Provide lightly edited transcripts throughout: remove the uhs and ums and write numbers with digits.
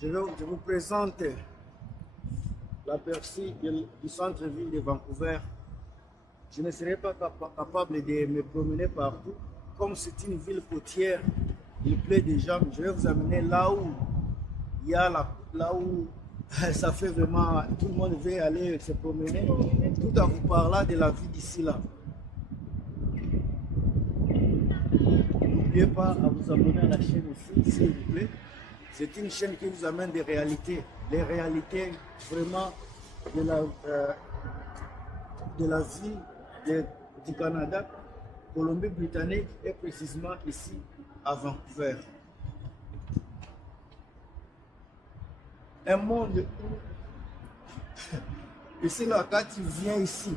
Je vous présente l'aperçu du centre-ville de Vancouver. Je ne serai pas capable de me promener partout. Comme c'est une ville côtière, il pleut déjà. Je vais vous amener là où il y a là où ça fait vraiment, tout le monde veut aller se promener, tout en vous parlant de la vie d'ici là. N'oubliez pas à vous abonner à la chaîne aussi, s'il vous plaît. C'est une chaîne qui vous amène des réalités, les réalités vraiment de la vie du Canada, Colombie-Britannique et précisément ici à Vancouver. Un monde où, ici là, quand tu viens ici,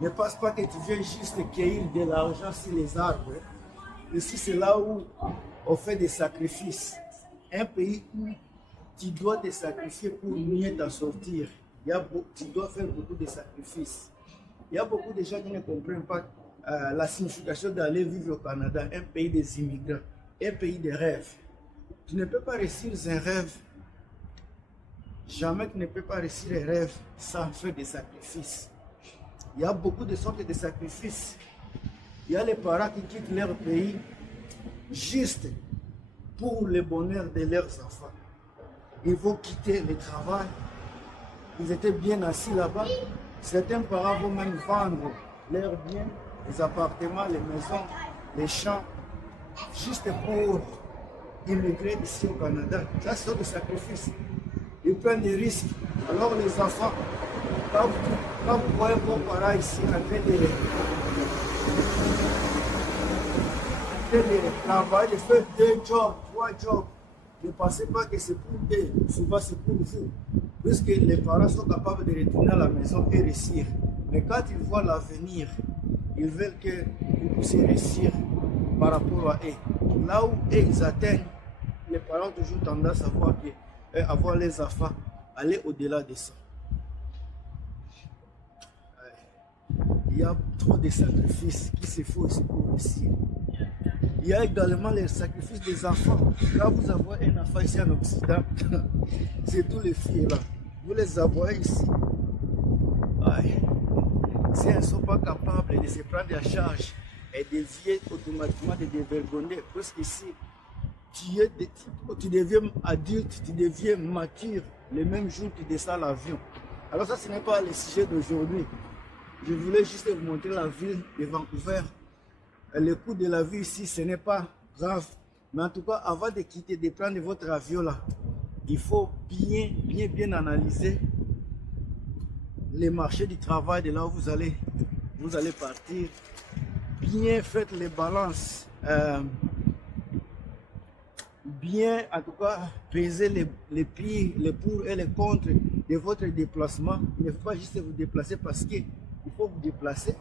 ne passe pas que tu viens juste cueillir de l'argent sur les arbres. Ici, c'est là où on fait des sacrifices. Un pays où tu dois te sacrifier pour mieux t'en sortir. Tu dois faire beaucoup de sacrifices. Il y a beaucoup de gens qui ne comprennent pas la signification d'aller vivre au Canada, un pays des immigrants, un pays de rêves. Tu ne peux pas réussir un rêve. Jamais tu ne peux pas réussir un rêve sans faire des sacrifices. Il y a beaucoup de sortes de sacrifices. Il y a les parents qui quittent leur pays juste pour le bonheur de leurs enfants. Ils vont quitter le travail. Ils étaient bien assis là-bas. Certains parents vont même vendre leurs biens, les appartements, les maisons, les champs, juste pour immigrer ici au Canada. Ça, c'est des sacrifices. Ils prennent des risques. Alors les enfants, quand vous voyez vos parents ici en train de travailler, de faire 2 jobs, 3 jobs, ne pensez pas que c'est pour eux, souvent c'est pour vous. Puisque les parents sont capables de retourner à la maison et réussir. Mais quand ils voient l'avenir, ils veulent que vous puissiez réussir par rapport à eux. Là où eux, ils atteignent, les parents ont toujours tendance à voir les enfants aller au-delà de ça. Il y a trop de sacrifices qui se font ici pour réussir. Il y a également les sacrifices des enfants. Quand vous avez un enfant ici en Occident, c'est tous les filles là. Vous les envoyez ici. Si elles ne sont pas capables de se prendre en charge et de vivre automatiquement de dévergonner, parce qu'ici, tu deviens adulte, tu deviens mature le même jour que tu descends l'avion. Alors ça, ce n'est pas le sujet d'aujourd'hui. Je voulais juste vous montrer la ville de Vancouver. Le coût de la vie ici, ce n'est pas grave. Mais en tout cas, avant de quitter, de prendre votre avion là, il faut bien analyser les marchés du travail de là où vous allez partir. Bien faites les balances. Bien, en tout cas, peser les prix, les pour et les contre de votre déplacement. Il ne faut pas juste vous déplacer parce qu'il faut vous déplacer.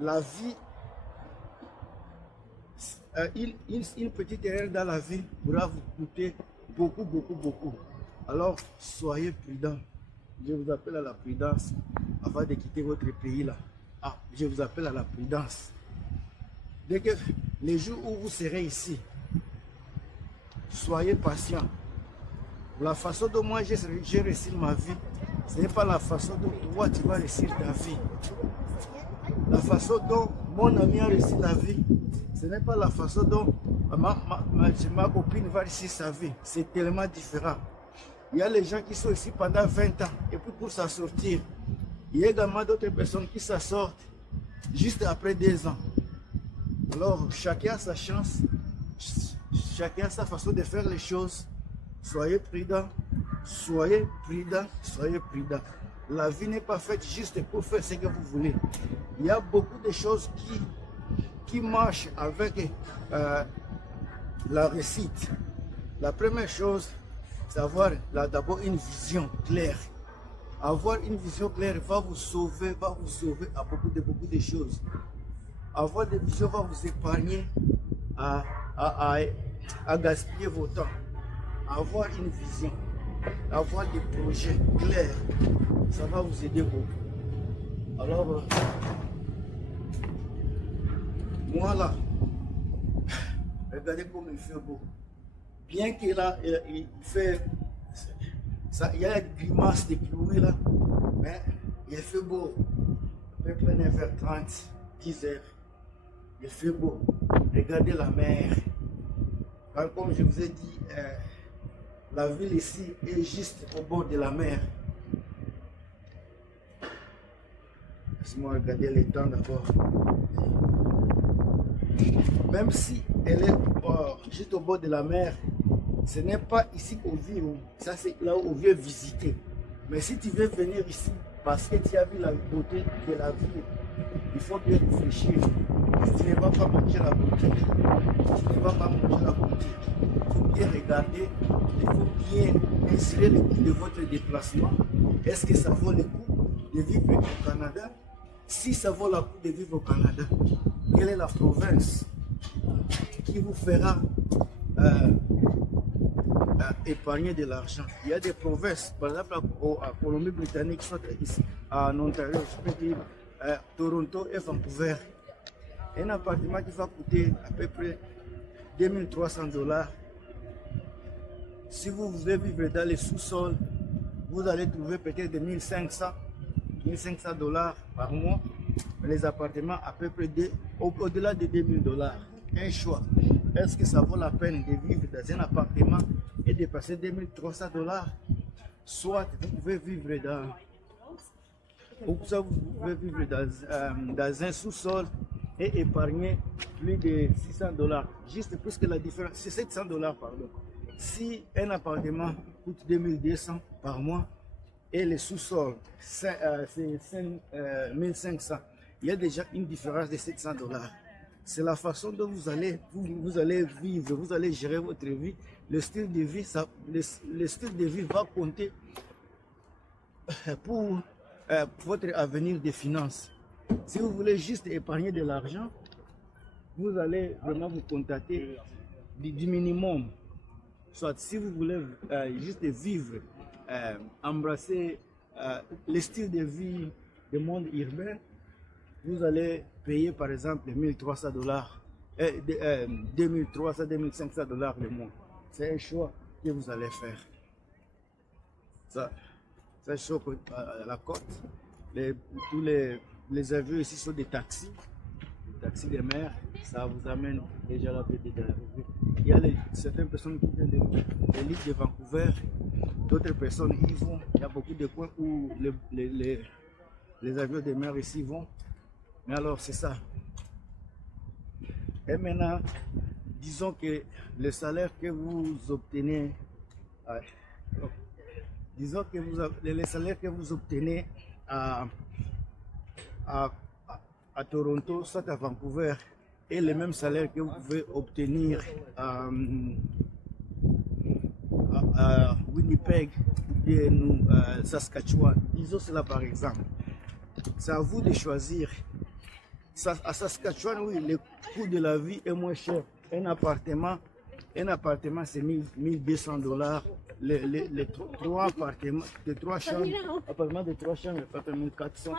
La vie, une petite erreur dans la vie pourra vous coûter beaucoup. Alors, soyez prudents. Je vous appelle à la prudence avant de quitter votre pays là. Je vous appelle à la prudence. Dès que les jours où vous serez ici, soyez patient. La façon dont moi j'ai réussi ma vie, ce n'est pas la façon dont toi tu vas réussir ta vie. La façon dont mon ami a réussi la vie, ce n'est pas la façon dont ma copine va réussir sa vie. C'est tellement différent. Il y a les gens qui sont ici pendant 20 ans et puis pour s'en sortir. Il y a également d'autres personnes qui s'en sortent juste après 2 ans. Alors chacun a sa chance, chacun a sa façon de faire les choses. Soyez prudents, soyez prudents, soyez prudents. La vie n'est pas faite juste pour faire ce que vous voulez. Il y a beaucoup de choses qui marchent avec la réussite. La première chose, c'est avoir d'abord une vision claire. Avoir une vision claire va vous sauver à beaucoup de choses. Avoir des visions va vous épargner à gaspiller votre temps. Avoir une vision, avoir des projets clairs, ça va vous aider beaucoup. Alors, moi là, regardez comme il fait beau. Bien qu'il a, il fait, ça, il y a une grimace de pluie là, mais il fait beau. À peu près 9h30, 10h, il fait beau. Regardez la mer. Comme je vous ai dit, la ville ici est juste au bord de la mer. Laisse-moi regarder le temps d'abord. Même si elle est juste au bord de la mer, ce n'est pas ici qu'on vit. Ça, c'est là où on vient visiter. Mais si tu veux venir ici, parce que tu as vu la beauté de la ville, il faut bien réfléchir. Tu ne vas pas manger la beauté. Tu ne vas pas manger la beauté. Il faut bien regarder. Il faut bien mesurer le coût de votre déplacement. Est-ce que ça vaut le coup de vivre au Canada? Si ça vaut le coup de vivre au Canada, quelle est la province qui vous fera épargner de l'argent? Il y a des provinces, par exemple à Colombie-Britannique, soit ici, en Ontario, je peux dire Toronto et Vancouver. Un appartement qui va coûter à peu près 2300 $. Si vous voulez vivre dans les sous-sols, vous allez trouver peut-être 1500 $ par mois. Les appartements à peu près au-delà de 2000 $. Un choix. Est-ce que ça vaut la peine de vivre dans un appartement et de passer 2300 $? Soit vous pouvez vivre dans un sous-sol et épargner plus de 600 $. Juste puisque la différence, c'est 700 $, pardon. Si un appartement coûte 2200 $ par mois et le sous-sol, c'est 1500, il y a déjà une différence de 700 $. C'est la façon dont vous allez vivre, vous allez gérer votre vie. Le style de vie, le style de vie va compter pour votre avenir des finances. Si vous voulez juste épargner de l'argent, vous allez vraiment vous contenter du minimum. Soit si vous voulez juste vivre, embrasser le style de vie du monde urbain, vous allez payer par exemple 1300 $, 2300, 2500 $ le mois. C'est un choix que vous allez faire. Ça, c'est un choix à la côte. Tous les avions ici sont des taxis de mer. Ça vous amène déjà à la vie de la rue. Il y a certaines personnes qui viennent de l'île de Vancouver, d'autres personnes y vont. Il y a beaucoup de coins où les avions de mer ici vont. Mais alors c'est ça. Et maintenant, disons que le salaire que vous obtenez, disons que le salaire que vous obtenez à Toronto, soit à Vancouver, est le même salaire que vous pouvez obtenir à Winnipeg ou Saskatchewan. Disons cela par exemple. C'est à vous de choisir. À Saskatchewan, oui, le coût de la vie est moins cher. Un appartement c'est 1200 $. Les trois appartements de 3 chambres, appartement de 3 chambres, appartement 1400.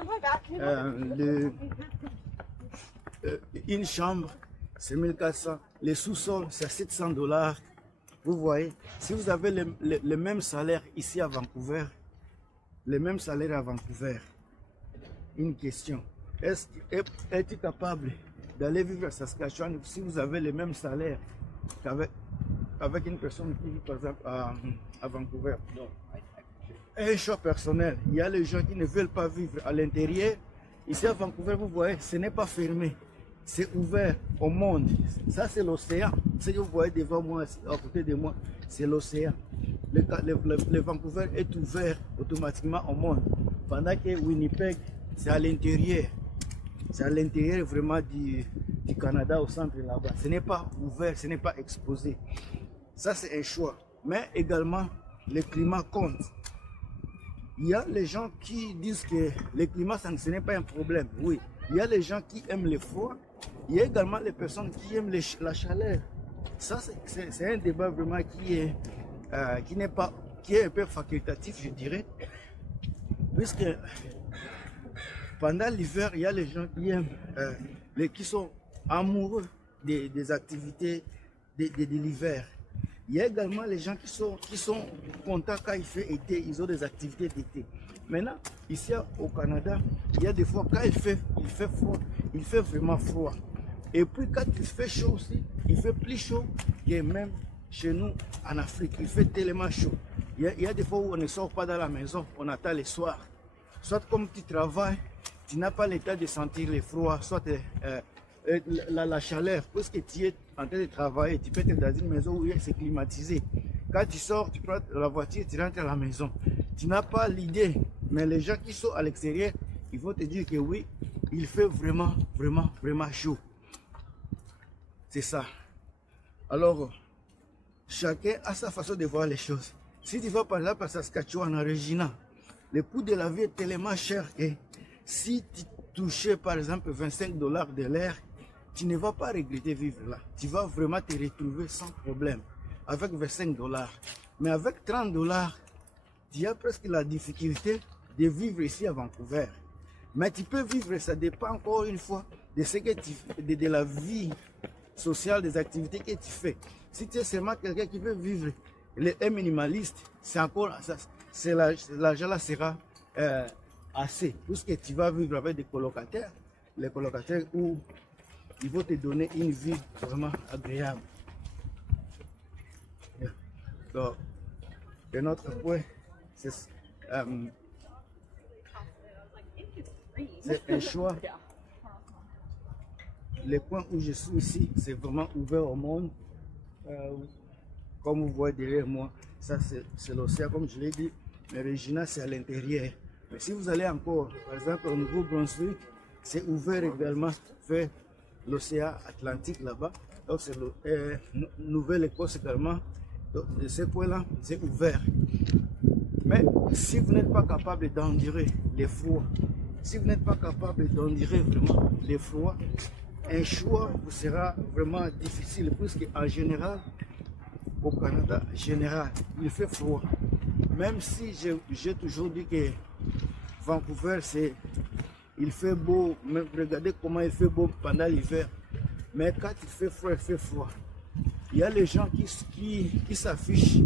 Une chambre, c'est 1400. Les sous-sols, c'est 700 $. Vous voyez, si vous avez le même salaire ici à Vancouver, le même salaire à Vancouver, une question. Êtes-vous capable d'aller vivre à Saskatchewan si vous avez le même salaire qu'avec une personne qui vit par exemple à Vancouver? Non. Un choix personnel. Il y a les gens qui ne veulent pas vivre à l'intérieur. Ici à Vancouver, vous voyez, ce n'est pas fermé. C'est ouvert au monde. Ça, c'est l'océan. Ce que vous voyez devant moi, à côté de moi, c'est l'océan. Le Vancouver est ouvert automatiquement au monde. Pendant que Winnipeg, c'est à l'intérieur. C'est à l'intérieur vraiment du Canada, au centre là-bas. Ce n'est pas ouvert, ce n'est pas exposé. Ça, c'est un choix. Mais également, le climat compte. Il y a les gens qui disent que le climat, ce n'est pas un problème. Oui, il y a les gens qui aiment le froid. Il y a également les personnes qui aiment la chaleur. Ça, c'est un débat vraiment qui est un peu facultatif, je dirais. Puisque pendant l'hiver, il y a les gens qui aiment, qui sont amoureux des activités de l'hiver. Il y a également les gens qui sont contents quand il fait été, ils ont des activités d'été. Maintenant, ici au Canada, il y a des fois quand il fait froid, il fait vraiment froid. Et puis quand il fait chaud aussi, il fait plus chaud que même chez nous en Afrique. Il fait tellement chaud. Il y a des fois où on ne sort pas dans la maison, on attend les soirs. Soit comme tu travailles, tu n'as pas l'état de sentir le froid, soit la chaleur, puisque tu es en train de travailler, tu peux être dans une maison où c'est climatisé. Quand tu sors, tu prends la voiture, tu rentres à la maison. Tu n'as pas l'idée, mais les gens qui sont à l'extérieur, ils vont te dire que oui, il fait vraiment, vraiment, vraiment chaud. C'est ça. Alors, chacun a sa façon de voir les choses. Si tu vas par là, par Saskatchewan, en Regina, le coût de la vie est tellement cher que si tu touchais par exemple 25 $ de l'air, tu ne vas pas regretter vivre là. Tu vas vraiment te retrouver sans problème avec 25 $. Mais avec 30 $, tu as presque la difficulté de vivre ici à Vancouver. Mais tu peux vivre, ça dépend encore une fois de ce que de la vie sociale, des activités que tu fais. Si tu es seulement quelqu'un qui veut vivre, un minimaliste, c'est encore ça. L'argent là sera assez, puisque tu vas vivre avec des colocataires, les colocataires où ils vont te donner une vie vraiment agréable. Donc, un autre point, c'est un choix. Le point où je suis ici, c'est vraiment ouvert au monde. Comme vous voyez derrière moi, ça c'est l'océan, comme je l'ai dit, mais Regina c'est à l'intérieur. Mais si vous allez encore, par exemple au Nouveau-Brunswick, c'est ouvert également vers l'océan Atlantique là-bas. Donc c'est Nouvelle-Écosse également. Donc de ce point-là, c'est ouvert. Mais si vous n'êtes pas capable d'endurer les froids, si vous n'êtes pas capable d'endurer vraiment les froids, un choix vous sera vraiment difficile, puisque en général, au Canada, il fait froid. Même si j'ai toujours dit que Vancouver, il fait beau, même regardez comment il fait beau pendant l'hiver. Mais quand il fait froid, il fait froid. Il y a les gens qui s'affichent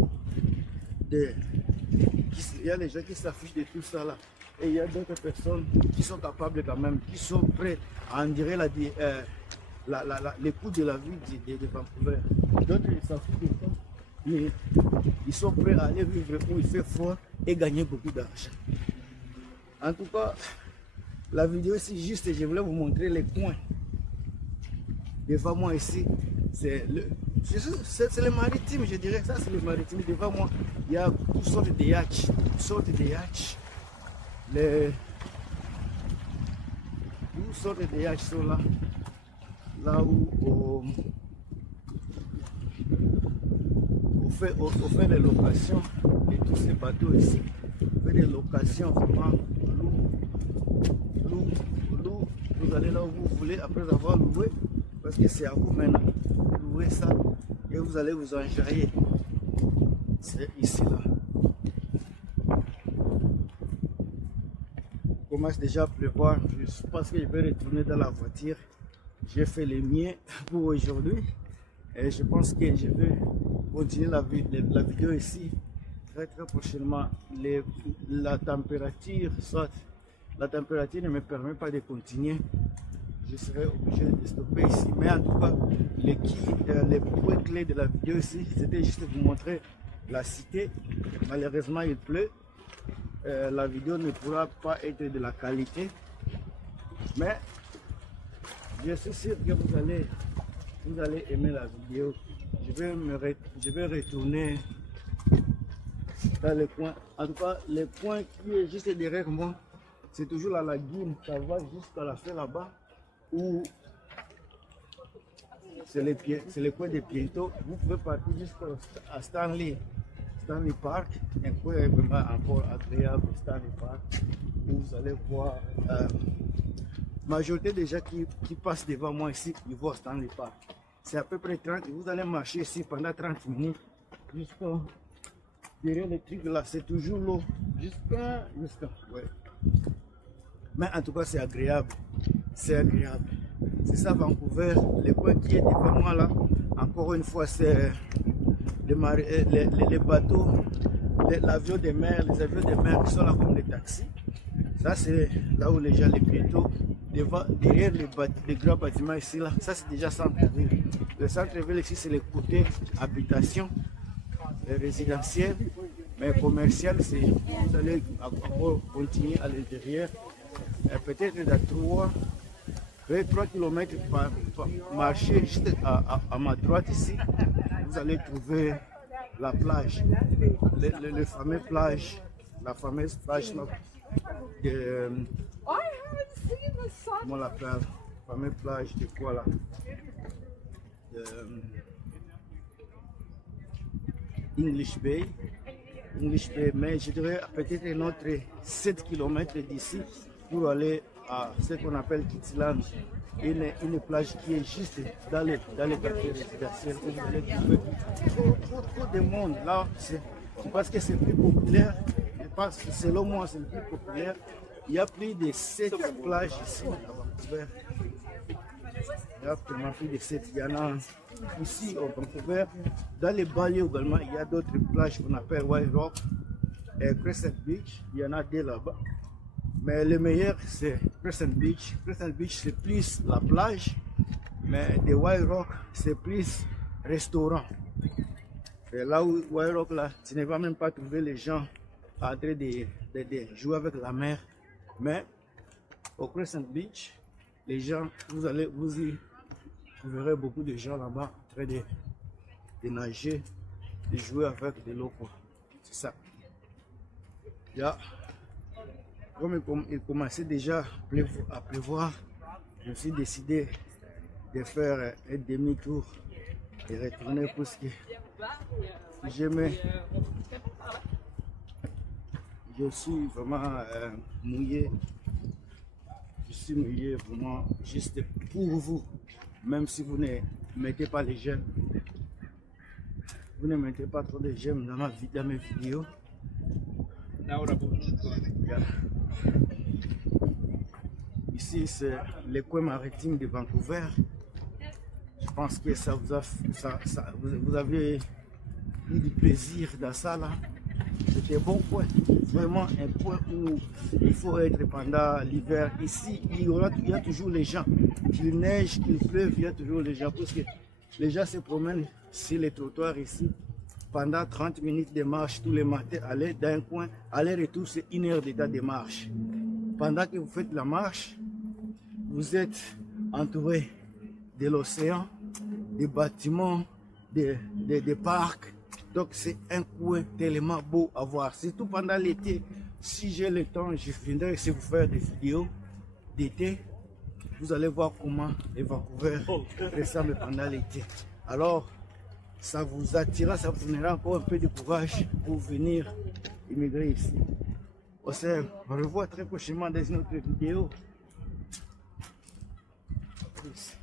de tout ça là. Et il y a d'autres personnes qui sont capables quand même, qui sont prêts à endurer les coûts de la vie de Vancouver. D'autres, ils s'affichent de ça. Mais ils sont prêts à aller vivre où il fait froid et gagner beaucoup d'argent. En tout cas, la vidéo ici, juste, je voulais vous montrer les coins. Devant moi ici, c'est le maritime, je dirais. Ça, c'est le maritime. Devant moi, il y a toutes sortes de yachts. Toutes sortes de yachts sont là. Là où on fait des locations de tous ces bateaux ici. On fait des locations vraiment lourd. Vous allez là où vous voulez après avoir loué, parce que c'est à vous maintenant. Louez ça et vous allez vous enjailler. C'est ici là. Il commence déjà à pleuvoir. Je pense que je vais retourner dans la voiture. J'ai fait le mien pour aujourd'hui. Et je pense que je vais continuer la vidéo ici très prochainement. La température ne me permet pas de continuer. Je serai obligé de stopper ici. Mais en tout cas, les points clés de la vidéo ici, c'était juste de vous montrer la cité. Malheureusement, il pleut. La vidéo ne pourra pas être de la qualité. Mais je suis sûr que vous allez aimer la vidéo. Je vais retourner dans le coin. En tout cas, le point qui est juste derrière moi, c'est toujours la lagune. Ça va jusqu'à la fin là-bas, où c'est le coin de Piento. Vous pouvez partir jusqu'à Stanley Park, un coin vraiment encore agréable, Stanley Park, où vous allez voir majorité des gens qui passent devant moi ici, ils voient Stanley Park. C'est à peu près 30, vous allez marcher ici pendant 30 minutes, jusqu'à derrière les trucs là, c'est toujours l'eau, jusqu'à, ouais. Mais en tout cas, c'est agréable, c'est ça Vancouver. Le point qui est devant moi là, encore une fois, c'est les bateaux, l'avion des mers, les avions des mers qui sont là comme les taxis. Ça, c'est là où les gens, les piétons, derrière les grands bâtiments ici, là, ça c'est déjà centre-ville. Le centre-ville ici, c'est les côtés habitation, résidentiel, mais commercial, c'est vous allez encore continuer à l'intérieur. Peut-être dans 3 km par marcher juste à ma droite ici, vous allez trouver la plage, le fameux plage, la fameuse plage de, comment on l'appelle, la fameuse plage de quoi là, English Bay, mais je dirais peut-être un autre 7 km d'ici pour aller à ce qu'on appelle Kittyland, une plage qui est juste dans les quartiers résidentiels où vous allez trouver trop de monde. Là, c'est parce que c'est plus populaire, je pense que selon moi c'est le plus populaire. Il y a plus de 7 plages ici à Vancouver. Il y a vraiment plus de 7. Il y en a ici au Vancouver. Dans les banlieues également, il y a d'autres plages qu'on appelle White Rock et Crescent Beach. Il y en a deux là-bas. Mais le meilleur, c'est Crescent Beach. Crescent Beach, c'est plus la plage. Mais de White Rock, c'est plus restaurant. Et là où White Rock, là, tu ne vas même pas trouver les gens en train de jouer avec la mer. Mais au Crescent Beach, les gens, vous verrez beaucoup de gens là-bas en train de nager, de jouer avec de l'eau. C'est ça. Là, comme il commençait déjà à pleuvoir, je me suis décidé de faire un demi-tour et retourner parce que je suis vraiment mouillé. Je suis mouillé vraiment juste pour vous, même si vous ne mettez pas les j'aime. Vous ne mettez pas trop de j'aime dans mes vidéos. Ici, c'est le coin maritime de Vancouver. Je pense que vous avez eu du plaisir dans ça là. C'était un bon coin, vraiment un coin où il faut être pendant l'hiver. Ici, il y a toujours les gens. Qu'il neige, qu'il pleuve, il y a toujours les gens. Parce que les gens se promènent sur les trottoirs ici pendant 30 minutes de marche tous les matins. Aller d'un coin, aller-retour, c'est 1 heure d'état de marche. Pendant que vous faites la marche, vous êtes entouré de l'océan, des bâtiments, des parcs. Donc c'est un coin tellement beau à voir. Surtout pendant l'été, si j'ai le temps, je viendrai ici vous faire des vidéos d'été. Vous allez voir comment les Vancouver ressemblent pendant l'été. Alors, ça vous attirera, ça vous donnera encore un peu de courage pour venir immigrer ici. On se revoit très prochainement dans une autre vidéo. Peace.